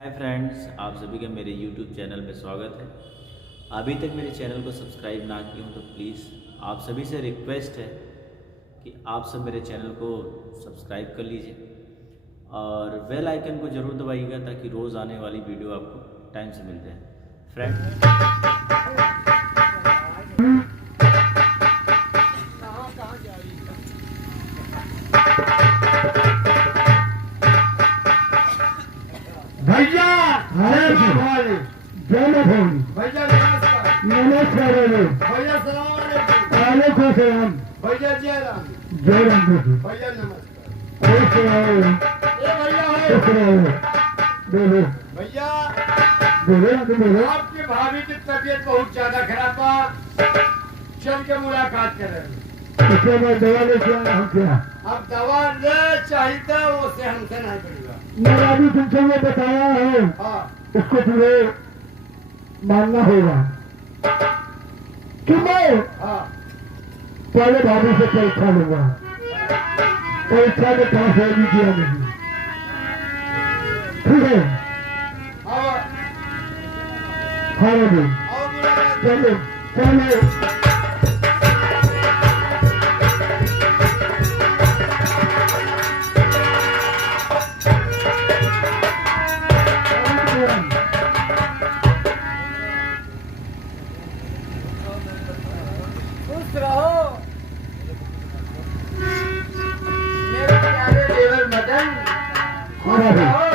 Hi friends, आप सभी का मेरे YouTube चैनल में स्वागत है। अभी तक मेरे चैनल को सब्सक्राइब ना किए हो तो प्लीज़ आप सभी से रिक्वेस्ट है कि आप सब मेरे चैनल को सब्सक्राइब कर लीजिए और बेल आइकन को ज़रूर दबाइएगा ताकि रोज़ आने वाली वीडियो आपको टाइम से मिल जाए। भैया भैया नमस्कार भैया सलाम वालेकुम भैया जय राम भैया नमस्कार भैया आपकी भाभी की तबीयत बहुत ज्यादा खराब था, चल के मुलाकात करें। दवा लेके आया हूँ क्या? अब दवा ले चाहिए उससे हमसे नहीं पड़ेगा। मैंने अभी तुमसे ये बताया है, हाँ उसको तुम्हें मानना होगा कि मैं हाँ पहले भाभी से परीक्षा लूंगा। परीक्षा में पास होगी किया नहीं, ठीक है? और हाँ जी, चलो चलो। खुश रहो मेरे प्यारे देवर मदन, खुश रहो।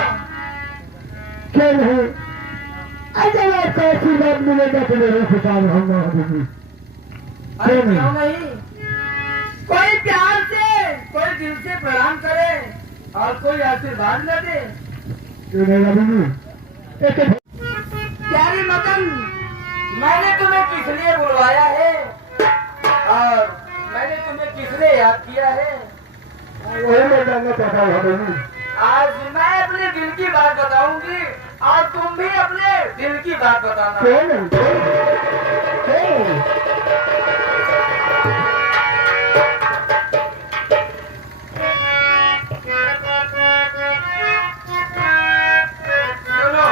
क्यों नहीं? अगर आपका आशीर्वाद मिलेगा तो मेरे खुशाल होगा। अरे क्यों नहीं, कोई प्यार से कोई दिल से प्रणाम करे और कोई आशीर्वाद न दे। क्यों नहीं अभी? प्यारे मदन, मैंने तुम्हें किस लिए बुलवाया है और मैंने तुम्हें किस लिए याद किया है, वही मैं जानना चाहता हूँ। आज मैं अपने दिल की बात बताऊंगी और तुम भी अपने दिल की बात बताना। क्यों नहीं? क्यों? सुनो,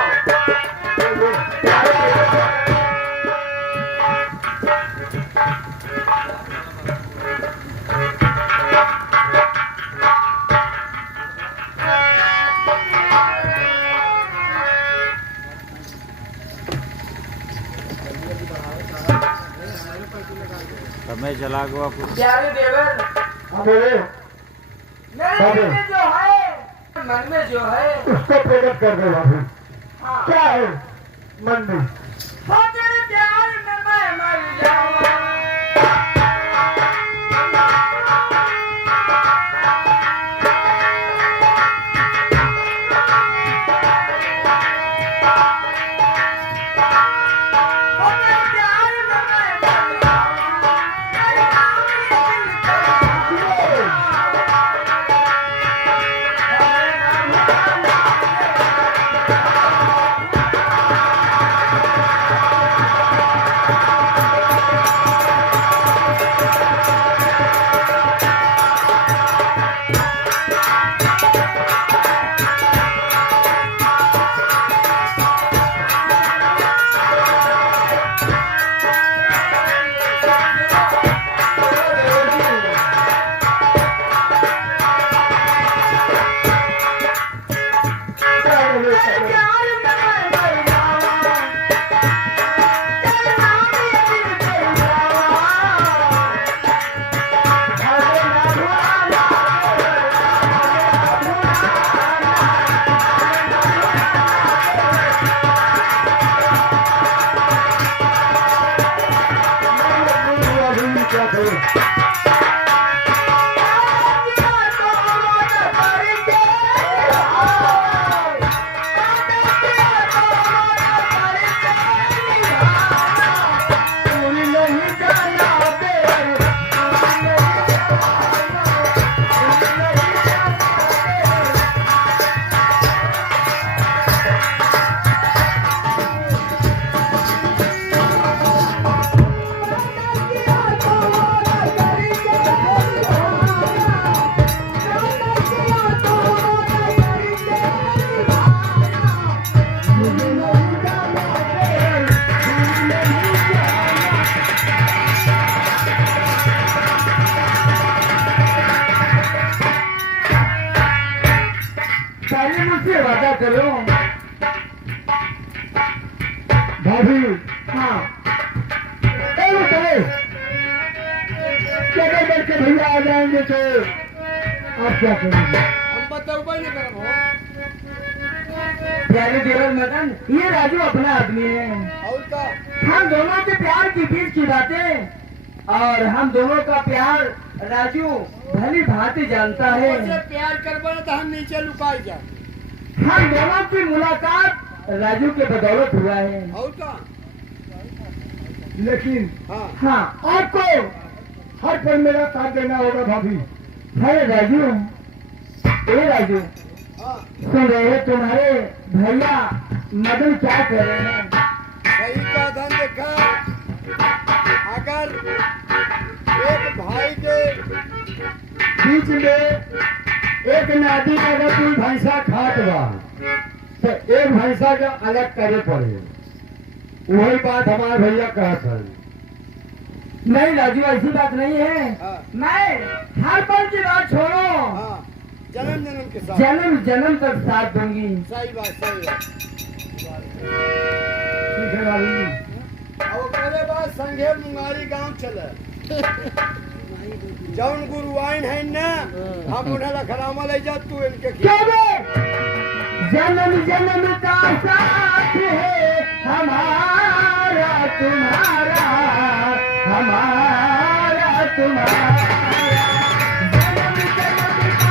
समय चला गया कुछ। प्यारे देवर, बोले मेरे दिल में जो है, मन में जो है, उसको प्रकट कर दो अभी। हाँ। क्या है मन में? हो तेरे प्यार में मैं मर जाऊं। हो तेरे प्यार में मैं मर जाऊं। तेरे नाम ये दिल का क्या करूं? भाभी हाँ ए बताओ क्या करके भैया आ जाएंगे तो आप क्या करेंगे? हम बताओ भाई नहीं करब हो प्यारे देवर मदन, ये राजू अपना आदमी है। और का हम दोनों के प्यार के बीच की बातें और हम दोनों का प्यार राजू भली भांति जानता है। मुझसे प्यार करबा तो हम नीचे लुकाई जा। हम दोनों की मुलाकात राजू के बदौलत हुआ है। और का लेकिन हाँ हाँ आपको हर पल मेरा साथ देना होगा भाभी। है राजू, ए राजू हाँ सुन रहे हो तुम्हारे भैया मदन क्या कर रहे हैं? सही का धन देखा। अगर एक भाई के बीच में एक नादी का अगर कोई भैंसा खाट बा तो एक भैंसा का अलग करे पड़े। वही बात हमारे भैया कहते हैं। नहीं राजू, ऐसी बात नहीं है। हाँ। मैं हर पल की बात छोड़ो, हाँ जन्म जन्म के साथ जन्म जन्म तक साथ दूंगी। सही बात सही बात। ठीक है भाभी। और करे बाद संघे मुंगारी गांव चले जौन गुरु आइन है ना हम उन्हें लखनामा ले जा तू इनके क्या बे? जन्म जन्म का साथ है हमारा तुम्हारा, हमारा तुम्हारा। जन्म जन्म का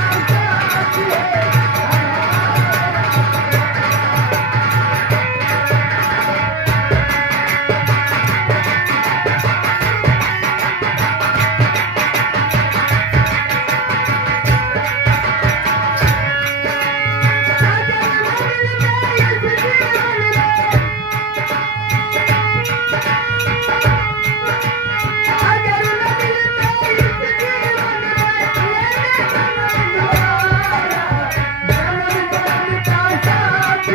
साथ है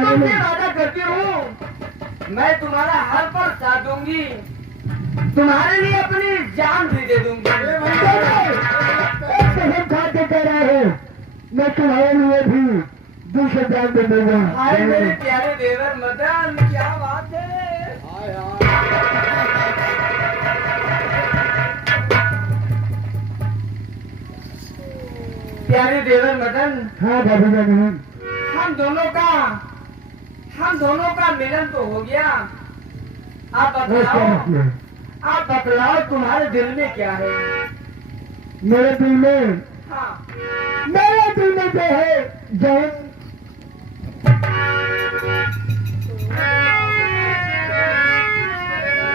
तुमसे वादा करती हूँ, मैं तुम्हारा हर पल साथ दूंगी, तुम्हारे लिए अपनी जान भी दे दूंगी। कसम खा के कह रहा हूँ, मैं तुम्हारे लिए भी दूसरे जान दे दूंगा। हाय मेरे प्यारे देवर मदन, क्या बात है। हाय हाय प्यारे देवर मदन, हाँ भाभी जान। हम दोनों का मिलन तो हो गया। आप बस क्या बतलाओ, मतलब? आप बतलाओ तुम्हारे दिल में क्या है? मेरे दिल में, हाँ मेरे दिल में जो है जैन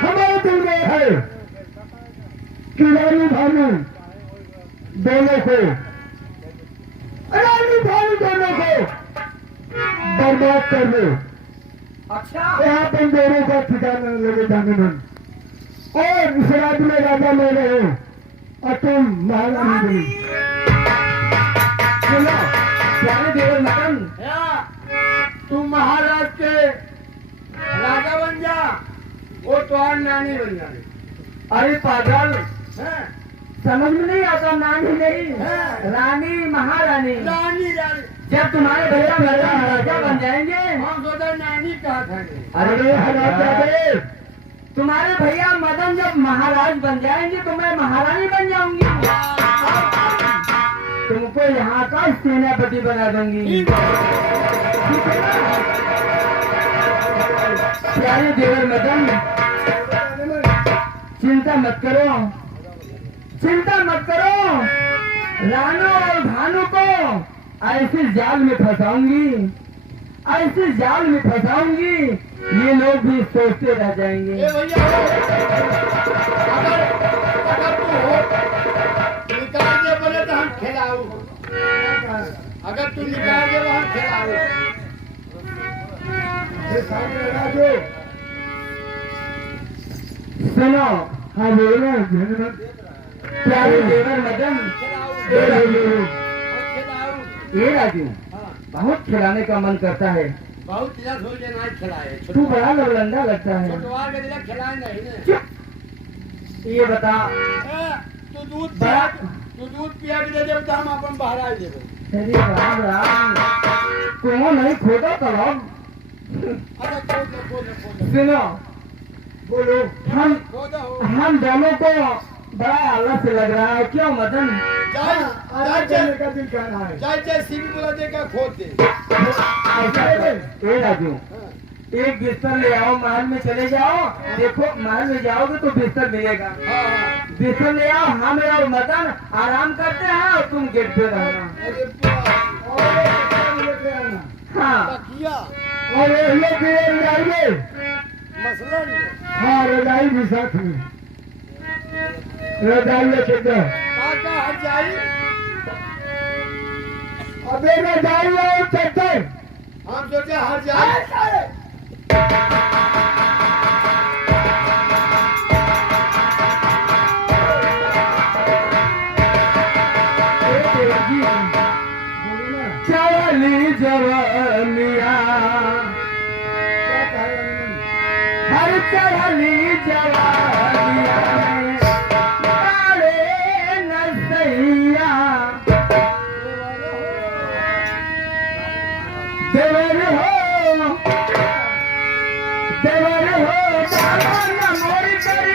हमारे दिल में है कि रानी भानु दोनों को, रानी भानु दोनों को बर्बाद कर दो। अच्छा, यहाँ पर दोनों का ठिकाना लगे जाने मन। और इस राज्य में राजा मैं रहे और तुम महारानी बनी। सुनो प्यारे देवर मदन, तुम महाराज के राजा बन जा, वो तो और नानी बन जाए। अरे पागल, हैं? समझ में नहीं आता, नानी नहीं हाँ। रानी महारानी। रानी रानी जब तुम्हारे भैया मदन राजा बन जाएंगे, हम सोचा नानी कहा था अरे हराम, तुम्हारे भैया मदन जब महाराज बन जाएंगे तो मैं महारानी बन जाऊंगी। तुमको यहाँ का सेनापति बना दूंगी। ठीक है ना? प्यारे देवर मदन, चिंता मत करो, चिंता मत करो। रानू और भानु को ऐसे जाल में फंसाऊंगी, ऐसे जाल में फंसाऊंगी, ये लोग भी सोचते रह जाएंगे। ए भैया, अगर तू हो निकाल दे बोले तो हम खिलाऊ, अगर तू निकाल दे हम खिलाऊ। सुनो, हाँ बोलो, प्यारे देवर मदन, ये राजू, बहुत खिलाने का मन करता है, बहुत दिला हो जाए ना खिलाए, तू बड़ा लवलंदा लगता है। छोटवा के दिला खिलाए नहीं ने। चुप, ये बता, तू दूध पिया के दे दे तो हम अपन बाहर आ जेबे। अरे राम राम, कौन नहीं खोदा तालाब। अरे खोद। सुनो, बोलो। हम दोनों को बड़ा आलस लग रहा है, क्यों मदन? का दिल कर रहा है। चाहे सीबी बोला दे का खोद दे। ए राजू, एक बिस्तर ले आओ, महल में चले जाओ, देखो महल में जाओगे तो बिस्तर मिलेगा। बिस्तर ले आओ, हम और मदन आराम करते हैं और तुम गेट पे रहना। हाँ, और रजाई मसला नहीं। हाँ रजाई भी साथ में, रजाई का हट जाई। अबे रजाई और चद्दर हम सोचे हट जाए। चली जवानिया, हर चली जवानिया में बड़े नसैया, देवर हो दामन मोर करे।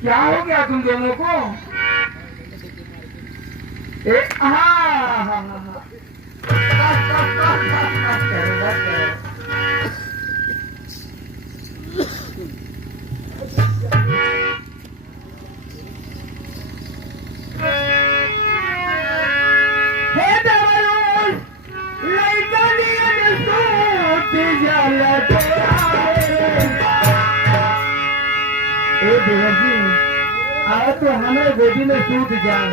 क्या हो गया तुम दोनों को? आओ तो हमें गोदी में सूत जाए।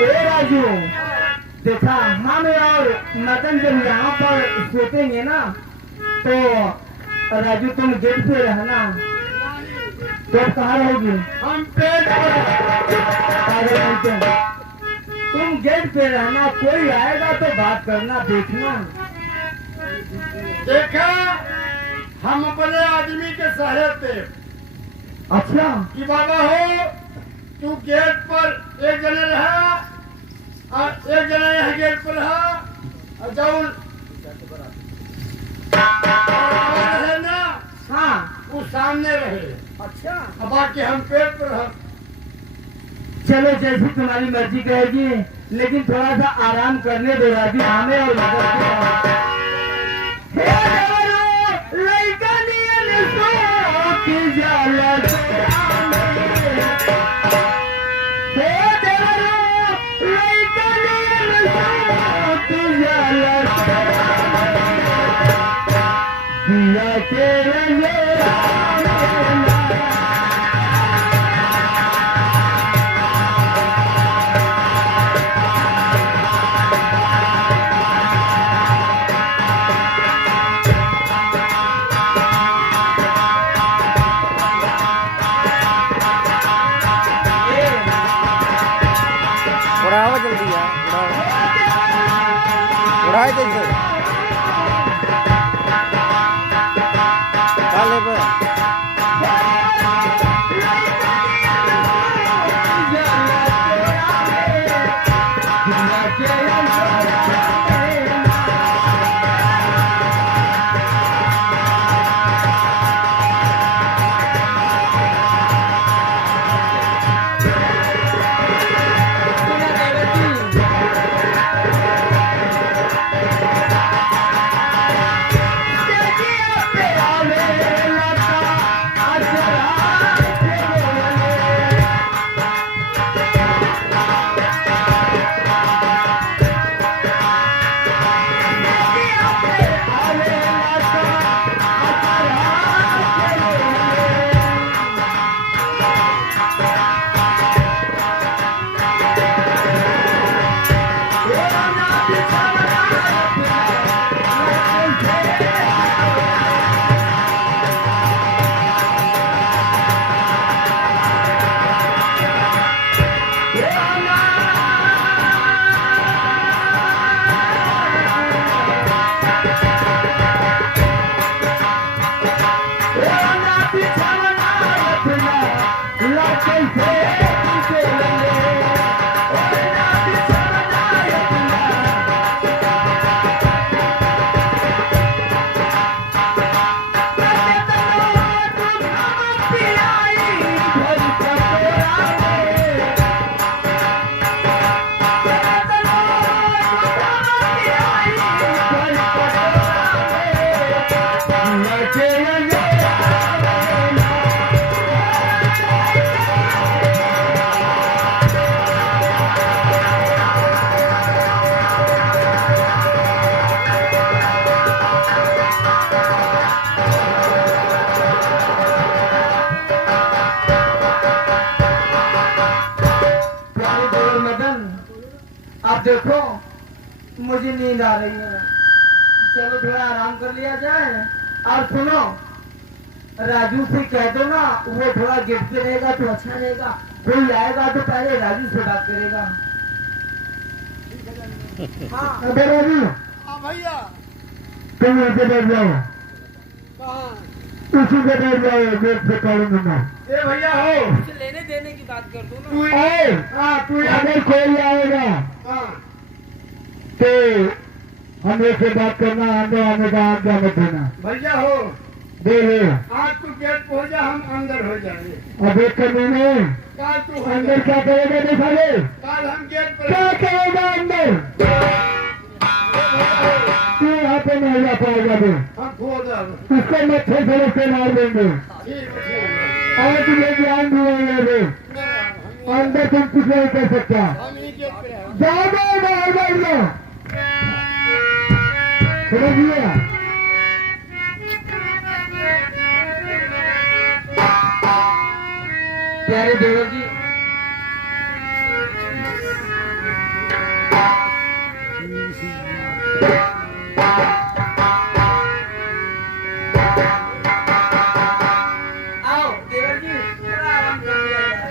ए राजू, देखा हम और मदन जब यहाँ पर सोतेंगे ना तो राजू तुम गेट पे रहना। तो कहाँ रहोगी? हम पेट तुम गेट पे रहना, कोई आएगा तो बात करना, देखना। देखा हम अपने आदमी के सहारे पे। अच्छा कि बाबा हो तू गेट पर एक जने रहा और एक जने यहाँ गेट पर रहा और जाऊन रहे ना। हाँ वो सामने रहे। अच्छा अब बाकी हम पेट पर रह। चलो जैसी तुम्हारी मर्जी कहेगी, लेकिन थोड़ा सा आराम करने दो राजू हमें और मदद को। हे देवरो, लइका नियन सोच जाला तोरा में। हे देवरो, लइका नियन सोच जाला तोरा में। दिया के रंगेरा में ना। उड़ाओ जल्दी यार, उड़ाए कैसे डाले पे आप देखो मुझे नींद आ रही है, चलो थोड़ा आराम कर लिया जाए। और सुनो, राजू से कह दो ना, वो थोड़ा गिफ्ट रहेगा तो अच्छा रहेगा। कोई आएगा तो पहले राजू से बात करेगा। हाँ अबे राजू, हाँ भैया, तुम यहाँ पे बैठ जाओ, कहाँ? उसी पे बैठ जाओ, गेट से करूँगा मैं। ए भैया हो, कुछ लेने देने की बात कर दो ना। तू ए, हाँ तू अगर कोई आएगा हाँ तो हमें से बात करना, अंदर आने का आज्ञा मत देना। भैया हो, दे ले। आज तू गेट पे हो जा, हम अंदर हो जाएंगे। अब एक करने में काल तू हो अंदर जा। क्या करेगा देखा ले, काल हम गेट पर क्या करेगा अंदर? तू यहाँ पे नहीं जा पाएगा भी, हम खो जा। उसको मच्छर से मार देंगे। ठीक है, और तुझे ज्ञान दिएंगे भी, अंदर तुम कुछ नहीं कर सकता। हम ही गेट पे हैं। जाओ बाहर बैठ जाओ, समझ लिया? प्यारे देवर जी, आओ देवर जी, थोड़ा आराम कर लिया जाए।